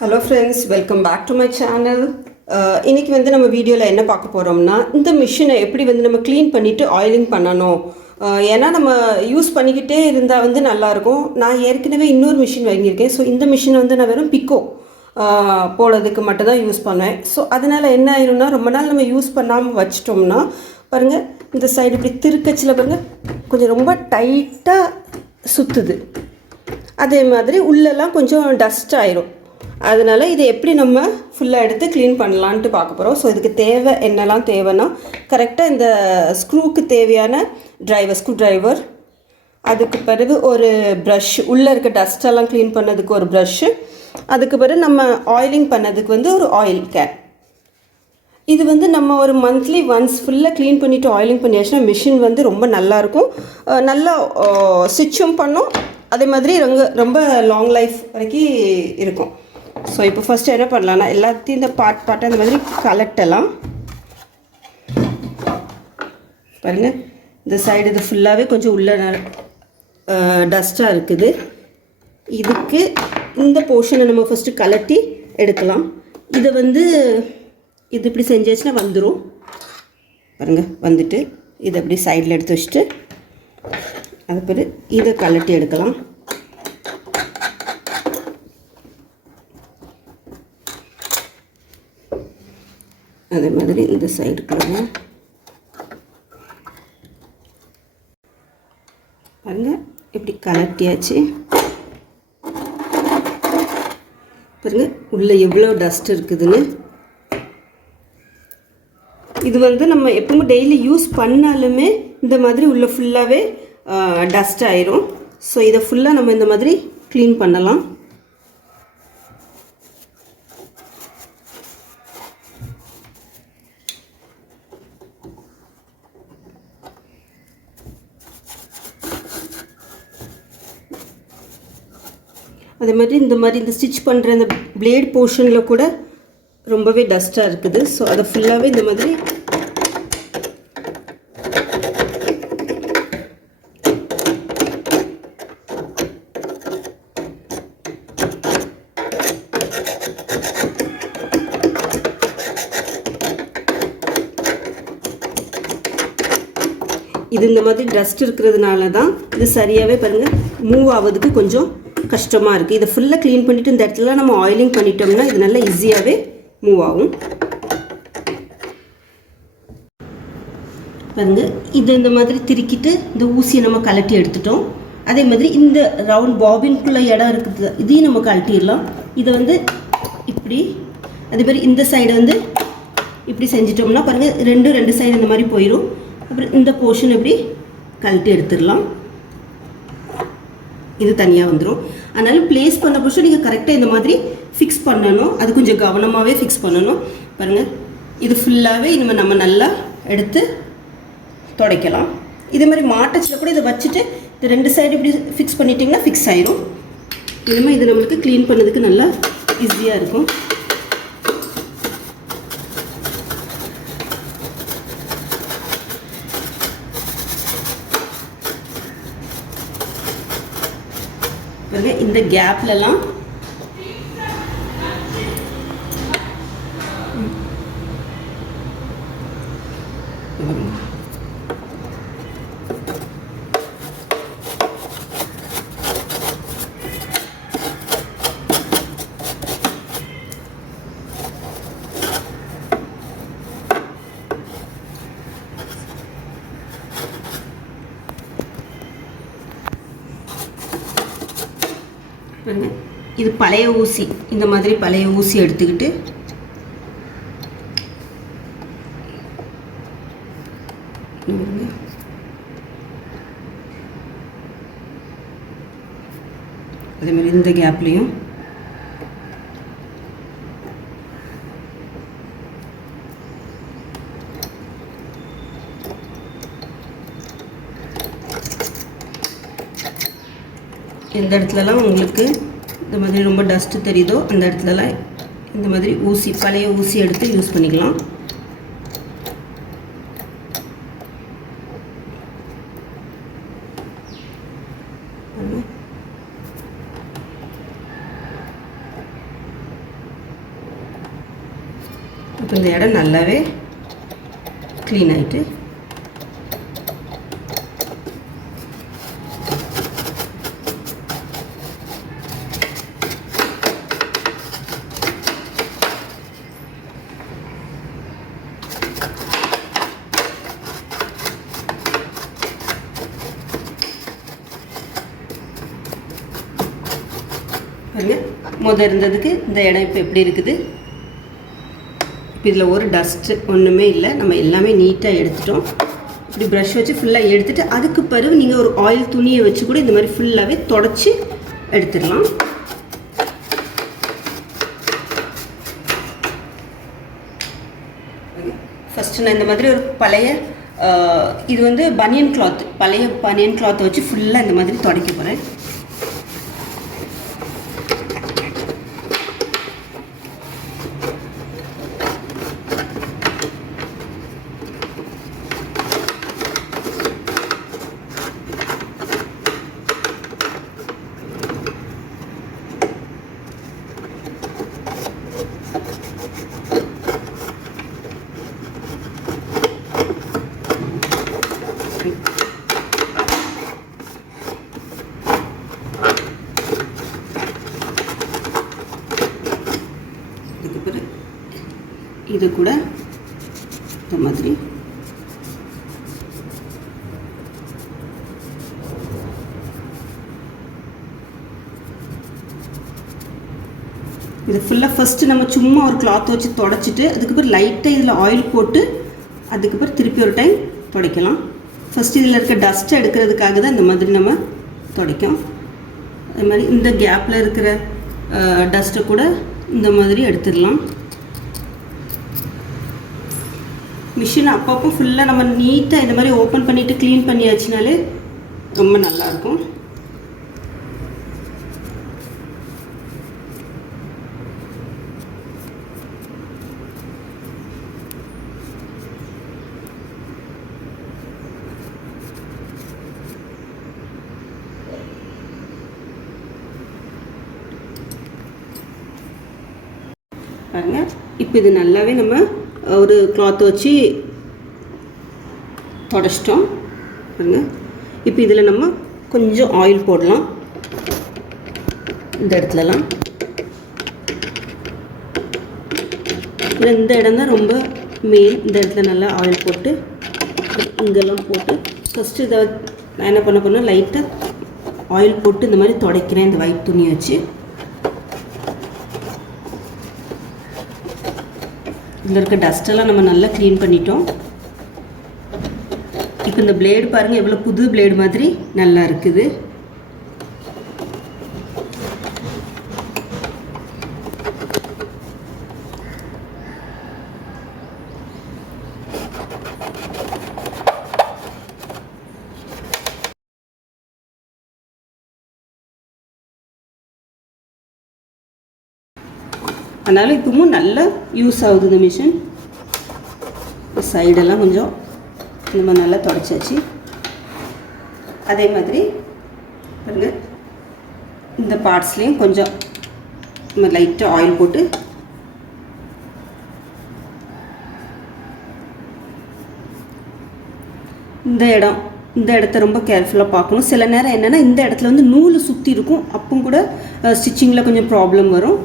Hello friends, welcome back to my channel. இன்னைக்கு வந்து நம்ம வீடியோல என்ன பார்க்க போறோம்னா இந்த மிஷினை எப்படி வந்து நம்ம க்ளீன் பண்ணிட்டு ஆயிலிங் பண்ணணும். ஏன்னா நம்ம யூஸ் பண்ணிக்கிட்டே இருந்தால் வந்து நல்லாயிருக்கும். நான் ஏற்கனவே இன்னொரு மிஷின் வாங்கியிருக்கேன். ஸோ இந்த மிஷினை வந்து நான் வெறும் பிக்கோ போடுறதுக்கு மட்டும் தான் யூஸ் பண்ணுவேன். ஸோ அதனால் என்ன ஆயிரும்னா ரொம்ப நாள் நம்ம யூஸ் பண்ணாமல் வச்சிட்டோம்னா பாருங்கள், இந்த சைடு இப்படி திருக்கச்சில் பாருங்கள் கொஞ்சம் ரொம்ப டைட்டாக சுற்றுது. அதே மாதிரி உள்ளெல்லாம் கொஞ்சம் டஸ்ட் ஆயிரும். அதனால் இதை எப்படி நம்ம ஃபுல்லாக எடுத்து க்ளீன் பண்ணலான்ட்டு பார்க்க போகிறோம். ஸோ இதுக்கு தேவை என்னெல்லாம் தேவைன்னா கரெக்டாக இந்த ஸ்க்ரூவுக்கு தேவையான ஸ்க்ரூ ட்ரைவர், அதுக்கு பிறகு ஒரு ப்ரஷ், உள்ளே இருக்க டஸ்ட்டெல்லாம் க்ளீன் பண்ணதுக்கு ஒரு ப்ரஷ்ஷு, அதுக்கு பிறகு நம்ம ஆயிலிங் பண்ணதுக்கு வந்து ஒரு ஆயில் கேன். இது வந்து நம்ம ஒரு மந்த்லி ஒன்ஸ் ஃபுல்லாக க்ளீன் பண்ணிவிட்டு ஆயிலிங் பண்ணியாச்சுன்னா மிஷின் வந்து ரொம்ப நல்லாயிருக்கும். நல்லா ஸ்டிச்சும் பண்ணும். அதே மாதிரி ரொம்ப லாங் லைஃப் வரைக்கும் இருக்கும். ஸோ இப்போ ஃபஸ்ட்டு என்ன பண்ணலான்னா எல்லாத்தையும் இந்த பார்ட்டாக இந்த மாதிரி கலட்டலாம். பாருங்கள், இந்த சைடு இது ஃபுல்லாகவே கொஞ்சம் உள்ள டஸ்ட்டாக இருக்குது. இதுக்கு இந்த போர்ஷனை நம்ம ஃபஸ்ட்டு கலட்டி எடுக்கலாம். இதை வந்து இது இப்படி செஞ்சாச்சுன்னா வந்துடும். பாருங்கள், வந்துட்டு இதை அப்படி சைடில் எடுத்து வச்சுட்டு அது பிறகு இதை கலட்டி எடுக்கலாம். அதே மாதிரி இந்த சைடுக்குள்ள பாருங்க, இப்படி கலட்டியாச்சு. பாருங்க உள்ள எவ்வளோ டஸ்ட் இருக்குதுன்னு. இது வந்து நம்ம எப்பவும் டெய்லி யூஸ் பண்ணாலுமே இந்த மாதிரி உள்ள ஃபுல்லாகவே டஸ்ட் ஆயிரும். ஸோ இதை ஃபுல்லாக நம்ம இந்த மாதிரி க்ளீன் பண்ணலாம். அதே மாதிரி இந்த ஸ்டிச் பண்ணுற அந்த பிளேட் போர்ஷனில் கூட ரொம்பவே டஸ்ட்டாக இருக்குது. ஸோ அதை ஃபுல்லாகவே இந்த மாதிரி இந்த மாதிரி டஸ்ட் இருக்கிறதுனால தான் இது சரியாகவே பாருங்கள் மூவ் ஆகிறதுக்கு கொஞ்சம் கஷ்டமாக இருக்குது. இதை ஃபுல்லாக க்ளீன் பண்ணிவிட்டு இந்த இடத்துல நம்ம ஆயிலிங் பண்ணிட்டோம்னா இது நல்லா ஈஸியாகவே மூவ் ஆகும். பாருங்க, இது இந்த மாதிரி திருக்கிட்டு இந்த ஊசியை நம்ம கலட்டி எடுத்துட்டோம். அதே மாதிரி இந்த ரவுண்ட் பாபின்குள்ளே இடம் இருக்குது, இதையும் நம்ம கழட்டிடலாம். இதை வந்து இப்படி, அதே மாதிரி இந்த சைடு வந்து இப்படி செஞ்சிட்டோம்னா பாருங்கள் ரெண்டு சைடு இந்த மாதிரி போயிடும். அப்புறம் இந்த போர்ஷன் இப்படி கழட்டி எடுத்துடலாம். இது தனியாக வந்துடும். அதனால் ப்ளேஸ் பண்ண போர்ஷன் நீங்கள் கரெக்டாக இந்த மாதிரி ஃபிக்ஸ் பண்ணணும். அது கொஞ்சம் கவனமாகவே ஃபிக்ஸ் பண்ணணும். பாருங்கள், இது ஃபுல்லாகவே இனிமேல் நம்ம நல்லா எடுத்து துடைக்கலாம். இதே மாதிரி மாட்டச்சில் கூட இதை வச்சுட்டு இந்த ரெண்டு சைடு இப்படி ஃபிக்ஸ் பண்ணிட்டிங்கன்னா ஃபிக்ஸ் ஆயிரும். இனிமேல் இது நம்மளுக்கு க்ளீன் பண்ணதுக்கு நல்லா ஈஸியாக இருக்கும். இந்த கேப்லலாம் இது பழைய ஊசி, இந்த மாதிரி பழைய ஊசி எடுத்துக்கிட்டு அதே மாதிரி இந்த கேப்லேயும் எந்த இடத்துலலாம் உங்களுக்கு இந்த மாதிரி ரொம்ப டஸ்ட்டு தெரியுதோ அந்த இடத்துலலாம் இந்த மாதிரி ஊசி, பழைய ஊசி எடுத்து யூஸ் பண்ணிக்கலாம். இப்போ இந்த இடம் நல்லாவே க்ளீன் ஆகிட்டு முதல் இருந்ததுக்கு இந்த இடம் இப்போ எப்படி இருக்குது. இப்போ இதில் ஒரு டஸ்ட்டு ஒன்றுமே இல்லை. நம்ம எல்லாமே நீட்டாக எடுத்துட்டோம். இப்படி ப்ரஷ் வச்சு ஃபுல்லாக எடுத்துகிட்டு அதுக்கு பிறகு நீங்கள் ஒரு ஆயில் துணியை வச்சு கூட இந்த மாதிரி ஃபுல்லாகவே தொடச்சி எடுத்துடலாம். ஃபஸ்ட்டு நான் இந்த மாதிரி ஒரு பழைய இது வந்து பனியன் கிளாத், பழைய பனியன் கிளாத்தை வச்சு ஃபுல்லாக இந்த மாதிரி துடைக்க போகிறேன். இது கூட இந்த மாதிரி இது ஃபுல்லாக ஃபஸ்ட்டு நம்ம சும்மா ஒரு கிளாத் வச்சு தொடச்சிட்டு அதுக்கப்புறம் லைட்டாக இதில் ஆயில் போட்டு அதுக்கப்புறம் திருப்பி ஒரு டைம் துடைக்கலாம். ஃபஸ்ட்டு இதில் இருக்க டஸ்ட்டை எடுக்கிறதுக்காக தான் இந்த மாதிரி நம்ம துடைக்கும். அது மாதிரி இந்த கேப்பில் இருக்கிற டஸ்ட்டை கூட இந்த மாதிரி எடுத்துடலாம். மிஷின் அப்பப்போ ஃபுல்லாக நம்ம நீட்டாக இந்த மாதிரி ஓப்பன் பண்ணிவிட்டு க்ளீன் பண்ணியாச்சுனாலே ரொம்ப நல்லாயிருக்கும். பாருங்க, இப்போ இது நல்லாவே நம்ம ஒரு கிளாத் வச்சு தொடச்சிட்டோம். பாருங்க, இப்போ இதில் நம்ம கொஞ்சம் ஆயில் போடலாம். இந்த இடத்துலலாம் இந்த இடம் தான் ரொம்ப மெயின். இந்த இடத்துல நல்லா ஆயில் போட்டு இங்கெல்லாம் போட்டு ஃபஸ்ட்டு இதை நான் என்ன பண்ண போனால் லைட்டாக ஆயில் போட்டு இந்த மாதிரி துடைக்கிறேன். இந்த ஒயிட் துணியை வச்சு இதில் இருக்க டஸ்ட்டெல்லாம் நம்ம நல்லா க்ளீன் பண்ணிட்டோம். இப்போ இந்த பிளேடு பாருங்கள் எவ்வளோ புது பிளேடு மாதிரி நல்லா இருக்குது. அதனால் இப்பவும் நல்லா யூஸ் ஆகுது இந்த மிஷின். சைடெல்லாம் கொஞ்சம் நம்ம நல்லா துடைச்சாச்சு. அதே மாதிரி பாருங்கள் இந்த பார்ட்ஸ்லேயும் கொஞ்சம் நம்ம லைட்டாக ஆயில் போட்டு இந்த இடத்த ரொம்ப கேர்ஃபுல்லாக பார்க்கணும். சில நேரம் என்னென்னா இந்த இடத்துல வந்து நூல் சுற்றி இருக்கும், அப்போ கூட ஸ்டிச்சிங்கில் கொஞ்சம் ப்ராப்ளம் வரும்.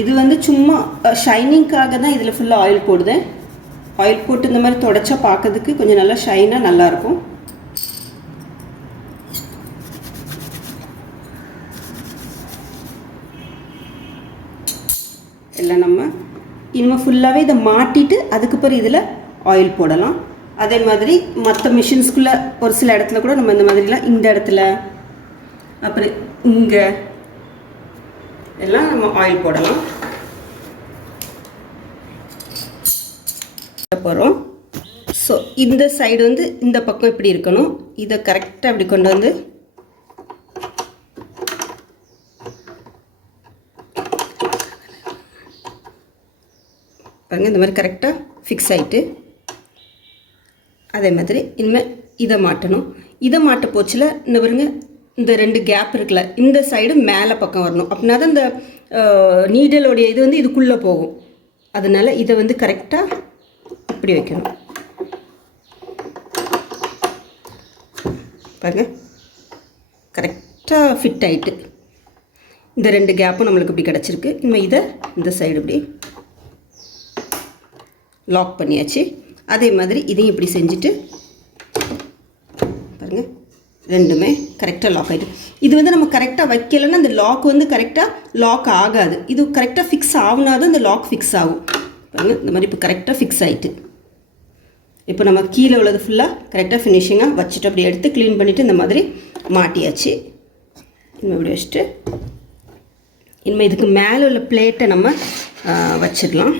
இது வந்து சும்மா ஷைனிங்காக தான் இதில் ஃபுல்லாக ஆயில் போடுதேன். ஆயில் போட்டு இந்த மாதிரி தொடச்சா பார்க்கறதுக்கு கொஞ்சம் நல்லா ஷைனாக நல்லாயிருக்கும். எல்லாம் நம்ம இனிமேல் ஃபுல்லாகவே இதை மாட்டிட்டு அதுக்கப்புறம் இதில் ஆயில் போடலாம். அதே மாதிரி மற்ற மிஷின்ஸ்குள்ளே ஒரு சில இடத்துல கூட நம்ம இந்த மாதிரிலாம் இந்த இடத்துல அப்புறம் இங்கே எல்லாம் நம்ம ஆயில் போடலாம் போகிறோம். ஸோ இந்த சைடு வந்து இந்த பக்கம் இப்படி இருக்கணும். இதை கரெக்டாக அப்படி கொண்டு வந்து பாருங்கள், இந்த மாதிரி கரெக்டாக ஃபிக்ஸ் ஆகிட்டு அதே மாதிரி இனிமேல் இதை மாட்டணும். இதை மாட்ட போச்சில் இந்த பாருங்க இந்த 2 கேப் இருக்குல்ல, இந்த சைடு மேலே பக்கம் வரணும். அப்படின்னா தான் இந்த நீடலோடைய இது வந்து இதுக்குள்ளே போகும். அதனால் இதை வந்து கரெக்டாக இப்படி வைக்கணும். பாருங்க, கரெக்டாக ஃபிட் ஆகிட்டு இந்த 2 கேப்பும் நம்மளுக்கு இப்படி கிடச்சிருக்கு. இனிமேல் இதை இந்த சைடு இப்படி லாக் பண்ணியாச்சு. அதே மாதிரி இதையும் இப்படி செஞ்சுட்டு பாருங்கள், ரெண்டுமே கரெக்டாக லாக் ஆகிட்டு. இது வந்து நம்ம கரெக்டாக வைக்கலைன்னா அந்த லாக் வந்து கரெக்டாக லாக் ஆகாது. இது கரெக்டாக ஃபிக்ஸ் ஆகுனாதான் இந்த லாக் ஃபிக்ஸ் ஆகும். பாருங்கள், இந்த மாதிரி இப்போ கரெக்டாக ஃபிக்ஸ் ஆகிட்டு. இப்போ நம்ம கீழே உள்ளது ஃபுல்லாக கரெக்டாக ஃபினிஷிங்காக வச்சுட்டு அப்படி எடுத்து க்ளீன் பண்ணிவிட்டு இந்த மாதிரி மாட்டியாச்சு. இனிமேல் இப்படி வச்சுட்டு இனிமேல் இதுக்கு மேலே உள்ள பிளேட்டை நம்ம வச்சிடலாம்.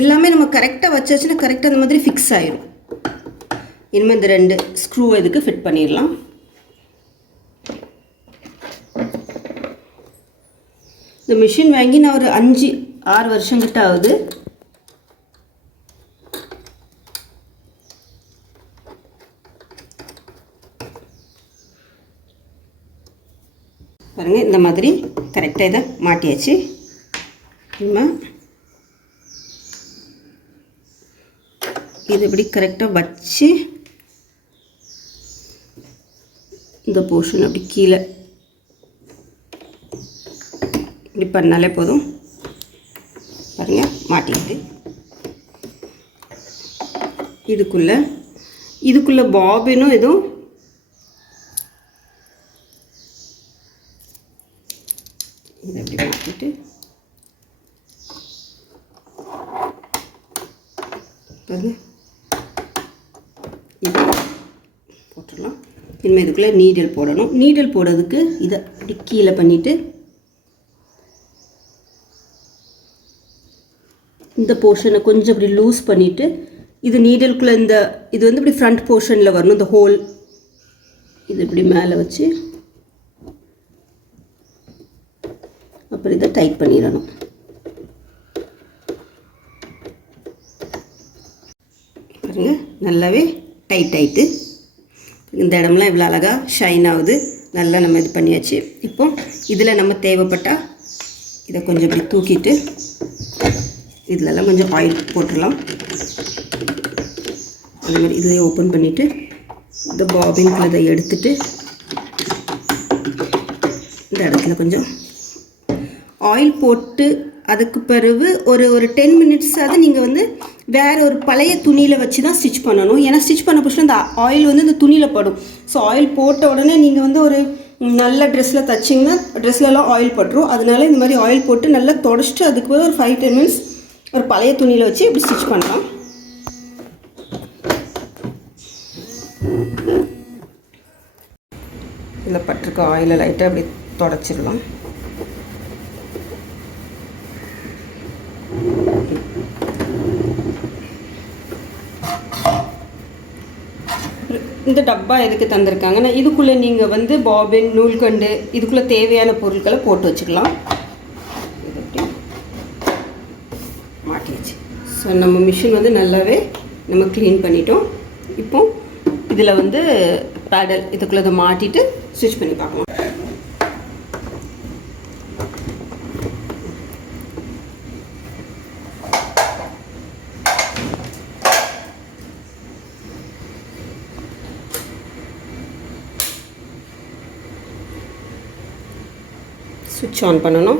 எல்லாமே நம்ம கரெக்டாக வச்சாச்சுன்னா கரெக்டாக அந்த மாதிரி ஃபிக்ஸ் ஆயிடும். இனிமேல் இந்த 2 ஸ்க்ரூவை இதுக்கு ஃபிட் பண்ணிடலாம். இந்த மிஷின் வாங்கி நான் ஒரு 5-6 வருஷம் கிட்ட ஆகுது. பாருங்கள், இந்த மாதிரி கரெக்டாக இதை மாட்டியாச்சு. இனிமேல் இது இப்படி கரெக்டாக வச்சு இந்த போர்ஷன் அப்படி கீழே இப்படி பண்ணாலே போதும். பாருங்கள், மாட்டிக்கிட்டு இதுக்குள்ளே பாபினும் எதுவும் இதை அப்படி மாட்டிட்டு பாருங்கள், இது போட்டுடலாம். இனிமேல் இதுக்குள்ளே நீடல் போடணும். நீடல் போடுறதுக்கு இதை அப்படி கீழே பண்ணிவிட்டு இந்த போர்ஷனை கொஞ்சம் இப்படி லூஸ் பண்ணிவிட்டு இது நீடலுக்குள்ளே இது வந்து இப்படி ஃப்ரண்ட் போர்ஷனில் வரணும். இந்த ஹோல் இது இப்படி மேலே வச்சு அப்புறம் இதை டைட் பண்ணிடணும். பாருங்கள், நல்லாவே டைட் ஆகிட்டு இந்த இடம்லாம் இவ்வளோ அழகாக ஷைன் ஆகுது. நல்லா நம்ம இது பண்ணியாச்சு. இப்போ இதில் நம்ம தேவைப்பட்டால் இதை கொஞ்சம் இப்படி தூக்கிட்டு இதிலெல்லாம் கொஞ்சம் ஆயில் போட்டுடலாம். அது மாதிரி இதிலே ஓப்பன் பண்ணிவிட்டு இந்த பாபின்குள்ள இதை எடுத்துட்டு இந்த இடத்துல கொஞ்சம் ஆயில் போட்டு அதுக்கு பிறகு ஒரு 10 மினிட்ஸாவது நீங்கள் வந்து வேறு ஒரு பழைய துணியில் வச்சு தான் ஸ்டிச் பண்ணணும். ஏன்னா ஸ்டிச் பண்ண பிடிச்சி அந்த ஆயில் வந்து இந்த துணியில் படும். ஸோ ஆயில் போட்ட உடனே நீங்கள் வந்து ஒரு நல்ல ட்ரெஸ்ஸில் தைச்சிங்கன்னா ட்ரெஸ்லலாம் ஆயில் பட்டுரும். அதனால இந்த மாதிரி ஆயில் போட்டு நல்லா தொடச்சிட்டு அதுக்கு பிறகு ஒரு 5-10 மினிட்ஸ் ஒரு பழைய துணியில் வச்சு இப்படி ஸ்டிச் பண்ணலாம். இதில் பட்டிருக்க ஆயிலை லைட்டாக அப்படி தொடச்சிடலாம். இந்த டப்பா எதுக்கு தந்திருக்காங்கன்னா இதுக்குள்ளே நீங்கள் வந்து பாபின், நூல்கண்டு இதுக்குள்ளே தேவையான பொருட்களை போட்டு வச்சுக்கலாம். இது அப்படி மாட்டியாச்சு. ஸோ நம்ம மிஷின் வந்து நல்லாவே நம்ம க்ளீன் பண்ணிட்டோம். இப்போ இதில் வந்து பேடல் இதுக்குள்ளே இதை மாட்டிட்டு ஸ்டிச் பண்ணி பார்க்கலாம். ஸ்விட்ச் ஆன் பண்ணணும்.